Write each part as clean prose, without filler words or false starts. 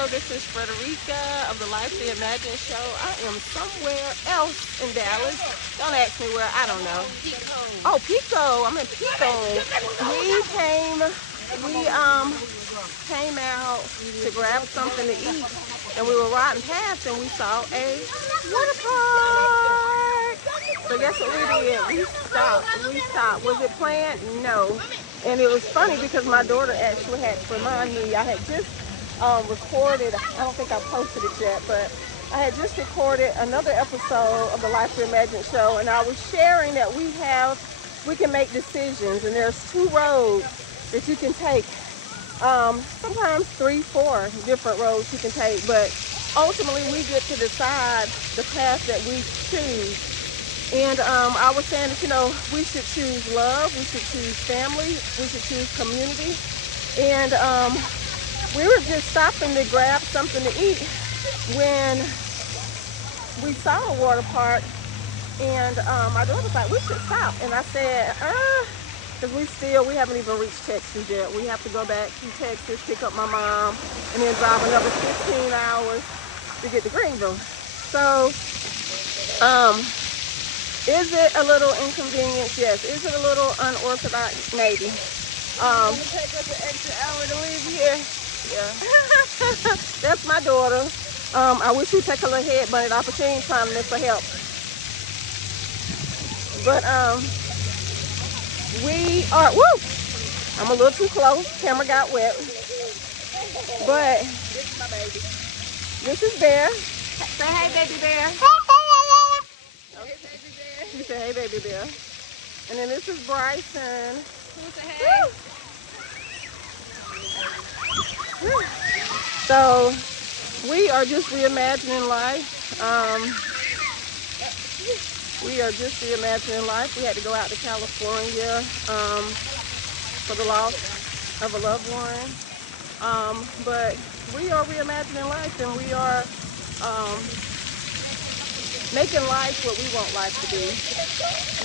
Hello, this is Frederica of the Life Reimagined Show. I am somewhere else in Dallas. Don't ask me where, I don't know. Oh, Pico. I'm in Pico. We came out to grab something to eat, and we were riding past and we saw a water park. So guess what we did? We stopped. Was it planned? No. And it was funny because my daughter actually had to remind me. I had just recorded, I don't think I posted it yet, but I had just recorded another episode of the Life Reimagined Show, and I was sharing that we can make decisions, and there's 2 roads that you can take. Sometimes 3, 4 different roads you can take, but ultimately we get to decide the path that we choose. And I was saying that, we should choose love, we should choose family, we should choose community. And we were just stopping to grab something to eat when we saw a water park, and my daughter was like, we should stop. And I said, because we haven't even reached Texas yet. We have to go back to Texas, pick up my mom, and then drive another 15 hours to get to Greenville. So, is it a little inconvenience? Yes. Is it a little unorthodox? Maybe. It will take us an extra hour to leave here. Yeah. That's my daughter. I wish she'd take a little head bunny off, but she ain't trying to miss for help. But we are, I'm a little too close. Camera got wet. But This is my baby. this is Bear. Say hey, baby Bear. Hey, baby bear. She said hey, baby Bear. And then this is Bryson. Who's a hey? So we are just reimagining life. We are just reimagining life. We had to go out to California for the loss of a loved one. But we are reimagining life, and we are making life what we want life to be.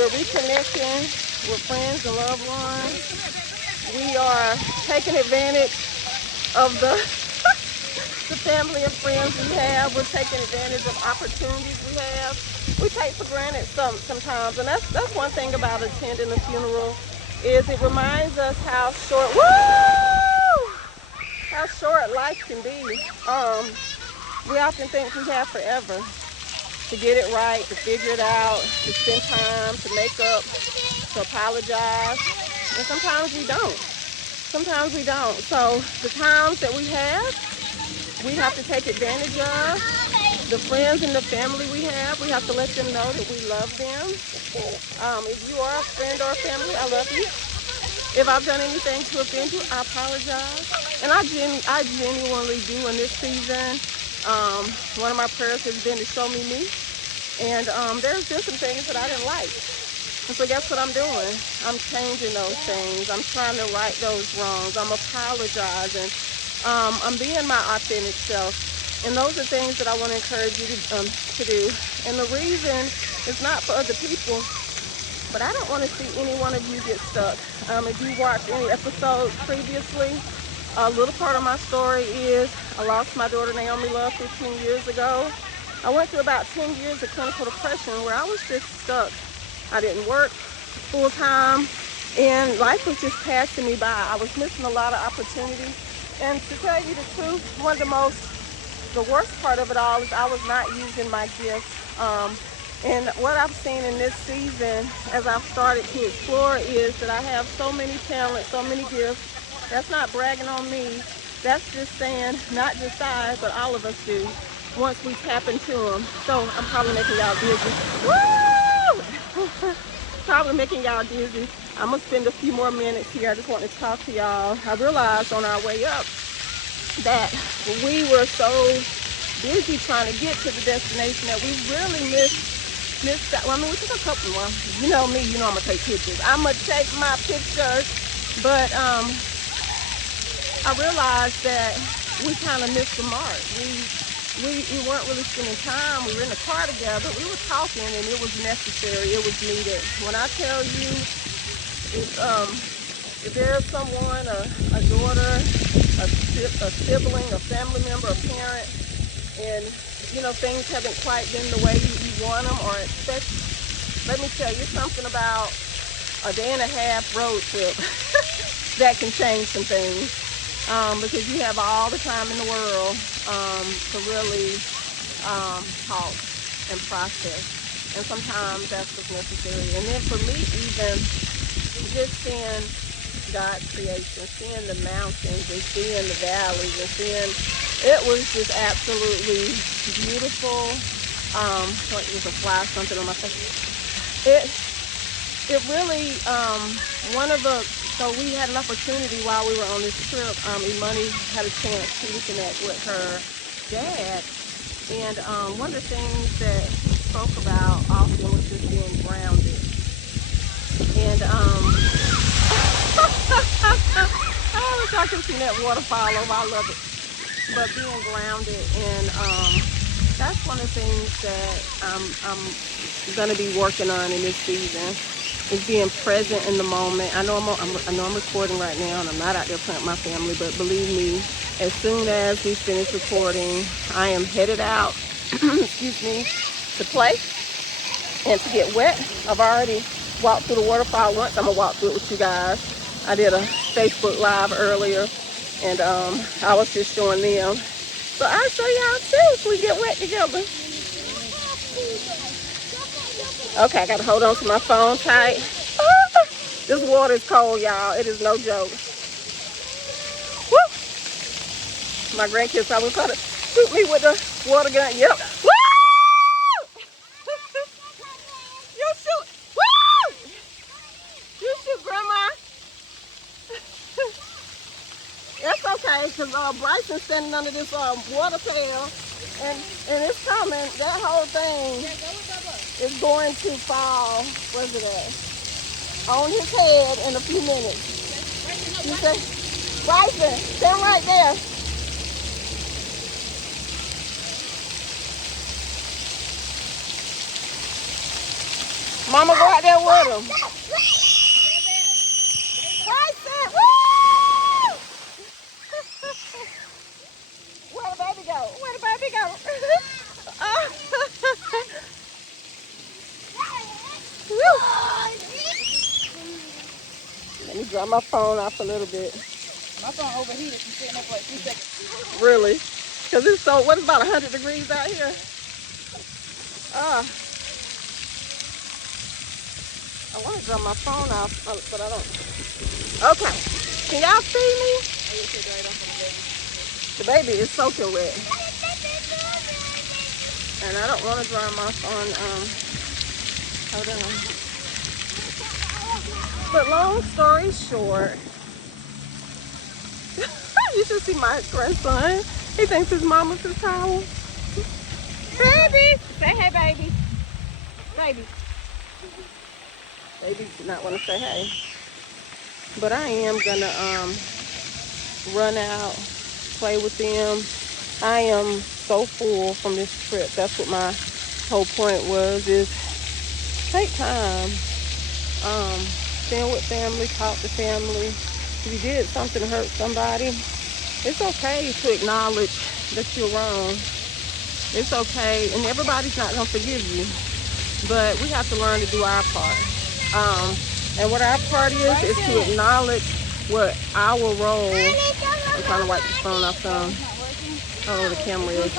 We're reconnecting with friends and loved ones. We are taking advantage of the family and friends we have. We're taking advantage of opportunities we have. We take for granted sometimes, and that's one thing about attending a funeral, is it reminds us how short life can be. We often think we have forever to get it right, to figure it out, to spend time, to make up, to apologize, and sometimes we don't. Sometimes we don't. So the times that we have to take advantage of. The friends and the family we have to let them know that we love them. If you are a friend or a family, I love you. If I've done anything to offend you, I apologize. And I genuinely do in this season. One of my prayers has been to show me me. And there's been some things that I didn't like. And so guess what I'm doing? I'm changing those things. I'm trying to right those wrongs. I'm apologizing. I'm being my authentic self. And those are things that I want to encourage you to do. And the reason is not for other people, but I don't want to see any one of you get stuck. If you watched any episodes previously, a little part of my story is I lost my daughter Naomi Love 15 years ago. I went through about 10 years of clinical depression where I was just stuck. I didn't work full time, and life was just passing me by. I was missing a lot of opportunities. And to tell you the truth, the worst part of it all is I was not using my gifts. And what I've seen in this season, as I've started to explore, is that I have so many talents, so many gifts. That's not bragging on me. That's just saying, not just I, but all of us do, once we tap into them. So I'm probably making y'all dizzy. Woo! Probably making y'all dizzy. I'm gonna spend a few more minutes here. I just want to talk to y'all. I realized on our way up that we were so busy trying to get to the destination that we really missed that. Well, I mean, we took a couple more. You know me, I'm gonna take pictures. I'm gonna take my pictures, but I realized that we kind of missed the mark. We weren't really spending time. We were in the car together. We were talking, and it was necessary. It was needed. When I tell you, if there's someone, a daughter, a sibling, a family member, a parent, and things haven't quite been the way you want them or expect, let me tell you something about a day and a half road trip that can change some things, because you have all the time in the world to really talk and process, and sometimes that's what's necessary. And then for me, even just seeing God's creation, seeing the mountains and seeing the valleys and seeing, it was just absolutely beautiful. Like it was a fly, something on my face. It really, so we had an opportunity while we were on this trip. Imani had a chance to reconnect with her dad. And one of the things that he spoke about often was just being grounded. And I wish I could see that waterfall over. I love it. But being grounded, and that's one of the things that I'm going to be working on in this season, is being present in the moment. I know I'm recording right now, and I'm not out there playing with my family, but believe me, as soon as we finish recording, I am headed out, excuse me, to play and to get wet. I've already walked through the waterfall once. I'm gonna walk through it with you guys. I did a Facebook Live earlier, and I was just showing them. So I'll show y'all too if we get wet together. Okay, I gotta hold on to my phone tight. This water is cold, y'all. It is no joke. Woo! My grandkids probably try to shoot me with the water gun. Yep. Woo! You shoot. Woo! You shoot, Grandma. It's okay, because Bryson's standing under this water pail, and it's coming. That whole thing is going to fall, where's it at? On his head in a few minutes. You say, Bryson, stand right there. Mama, go out there with him. Bryson, woo! Where the baby go? Where the baby go? Let me dry my phone off a little bit. My phone overheated from sitting up for like 3 seconds. Really? Because it's so, what is about 100 degrees out here? I want to dry my phone off, but I don't. Okay. Can y'all see me? The baby is soaking wet. And I don't want to dry my phone. Hold on. But long story short, you should see my grandson. He thinks his mama's his towel. Baby! Say hey, baby. Baby. Baby did not want to say hey. But I am going to run out, play with them. I am so full from this trip. That's what my whole point was, is take time. Spend with family, talk to family. If you did something to hurt somebody, it's okay to acknowledge that you're wrong. It's okay, and everybody's not going to forgive you, but we have to learn to do our part. And what our part is to acknowledge what our role. I'm trying to wipe the phone off some. I don't know where the camera is.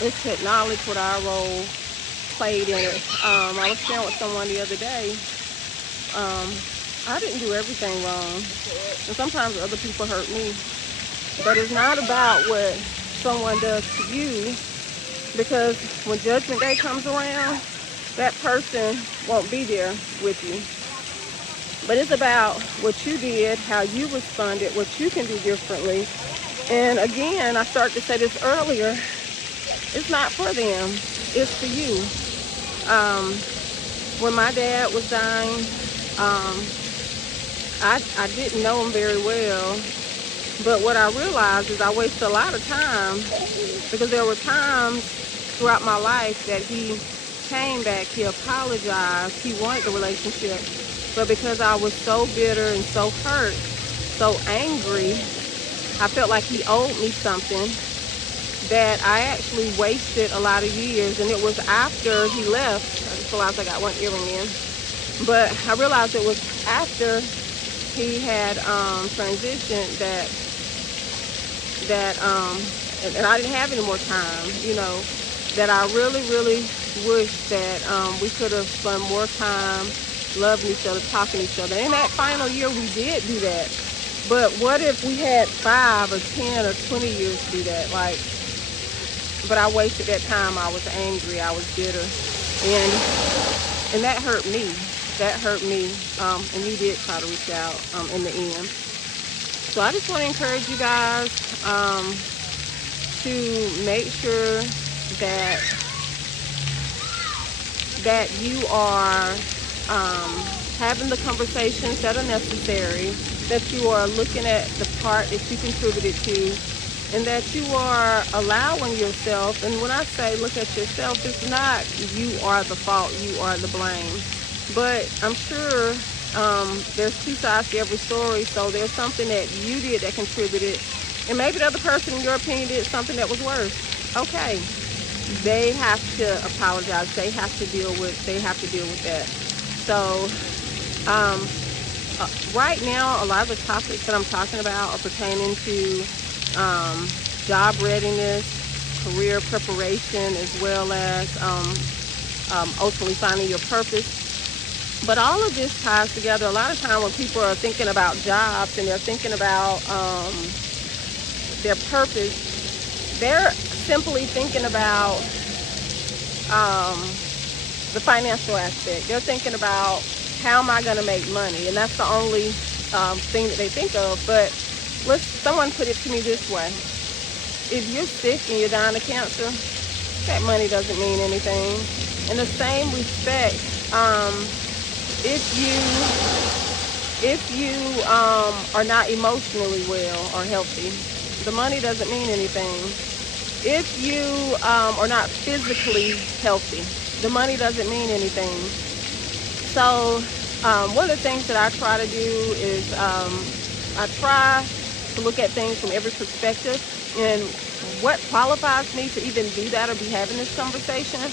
It's to acknowledge what our role played in it. I was sharing with someone the other day. I didn't do everything wrong, and sometimes other people hurt me. But it's not about what someone does to you, because when Judgment Day comes around, that person won't be there with you. But it's about what you did, how you responded, what you can do differently. And again, I started to say this earlier, it's not for them, it's for you. When my dad was dying, I didn't know him very well, but what I realized is I wasted a lot of time, because there were times throughout my life that he came back, he apologized, he wanted the relationship, But because I was so bitter and so hurt, so angry, I felt like he owed me something, that I actually wasted a lot of years. And it was after he left, I just realized I got one earring in, but I realized it was after he had transitioned and I didn't have any more time, that I really, really wish that we could have spent more time loving each other, talking to each other. In that final year, we did do that. But what if we had 5 or 10 or 20 years to do that? But I wasted that time. I was angry. I was bitter, and that hurt me. That hurt me. And he did try to reach out in the end. So I just want to encourage you guys to make sure that you are having the conversations that are necessary, that you are looking at the part that you contributed to, and that you are allowing yourself. And when I say look at yourself, it's not you are the fault, you are the blame. But I'm sure there's two sides to every story. So there's something that you did that contributed, and maybe the other person, in your opinion, did something that was worse. Okay, they have to apologize. They have to deal with that. So right now, a lot of the topics that I'm talking about are pertaining to job readiness, career preparation, as well as ultimately finding your purpose. But all of this ties together. A lot of time when people are thinking about jobs and they're thinking about their purpose, they're simply thinking about the financial aspect. They're thinking about, how am I going to make money? And that's the only thing that they think of. But someone put it to me this way: if you're sick and you're dying of cancer, that money doesn't mean anything. In the same respect, if you are not emotionally well or healthy, the money doesn't mean anything. If you are not physically healthy, the money doesn't mean anything. So one of the things that I try to do is I try to look at things from every perspective. And what qualifies me to even do that or be having this conversation?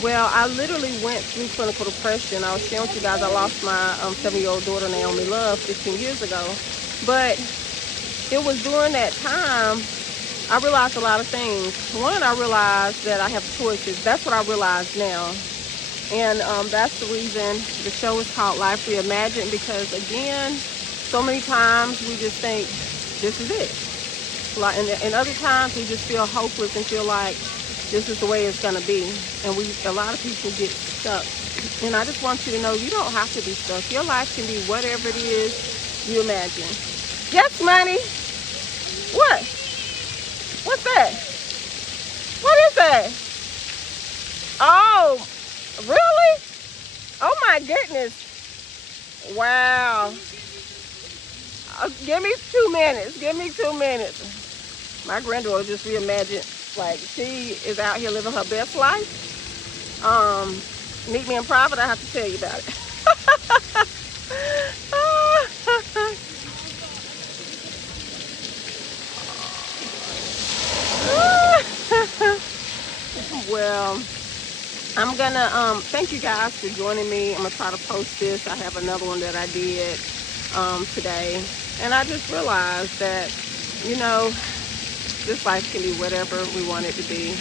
Well, I literally went through clinical depression. I was sharing with you guys, I lost my 7-year-old daughter, Naomi Love, 15 years ago. But it was during that time I realized a lot of things. One, I realized that I have choices. That's what I realize now. And that's the reason the show is called Life Reimagined, because, again, so many times we just think this is it. And other times we just feel hopeless and feel like this is the way it's going to be. And a lot of people get stuck. And I just want you to know, you don't have to be stuck. Your life can be whatever it is you imagine. Yes, money. What? What's that? What is that? Oh, really? Oh my goodness. Wow. Give me 2 minutes. Give me 2 minutes. My granddaughter just reimagined. Like, she is out here living her best life. Meet me in private. I have to tell you about it. Well, I'm gonna thank you guys for joining me. I'm gonna try to post this. I have another one that I did today, and I just realized that, this life can be whatever we want it to be.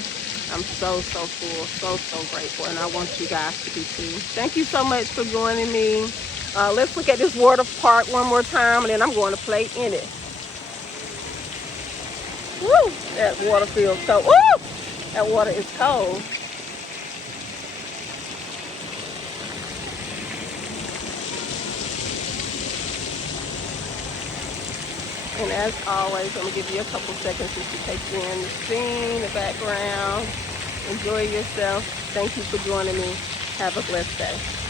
I'm so full, so grateful, and I want you guys to be too. Thank you so much for joining me. Let's look at this water park one more time, and then I'm going to play in it. Woo! That water feels cold. Woo! That water is cold. And as always, I'm going to give you a couple seconds just to take in the scene, the background. Enjoy yourself. Thank you for joining me. Have a blessed day.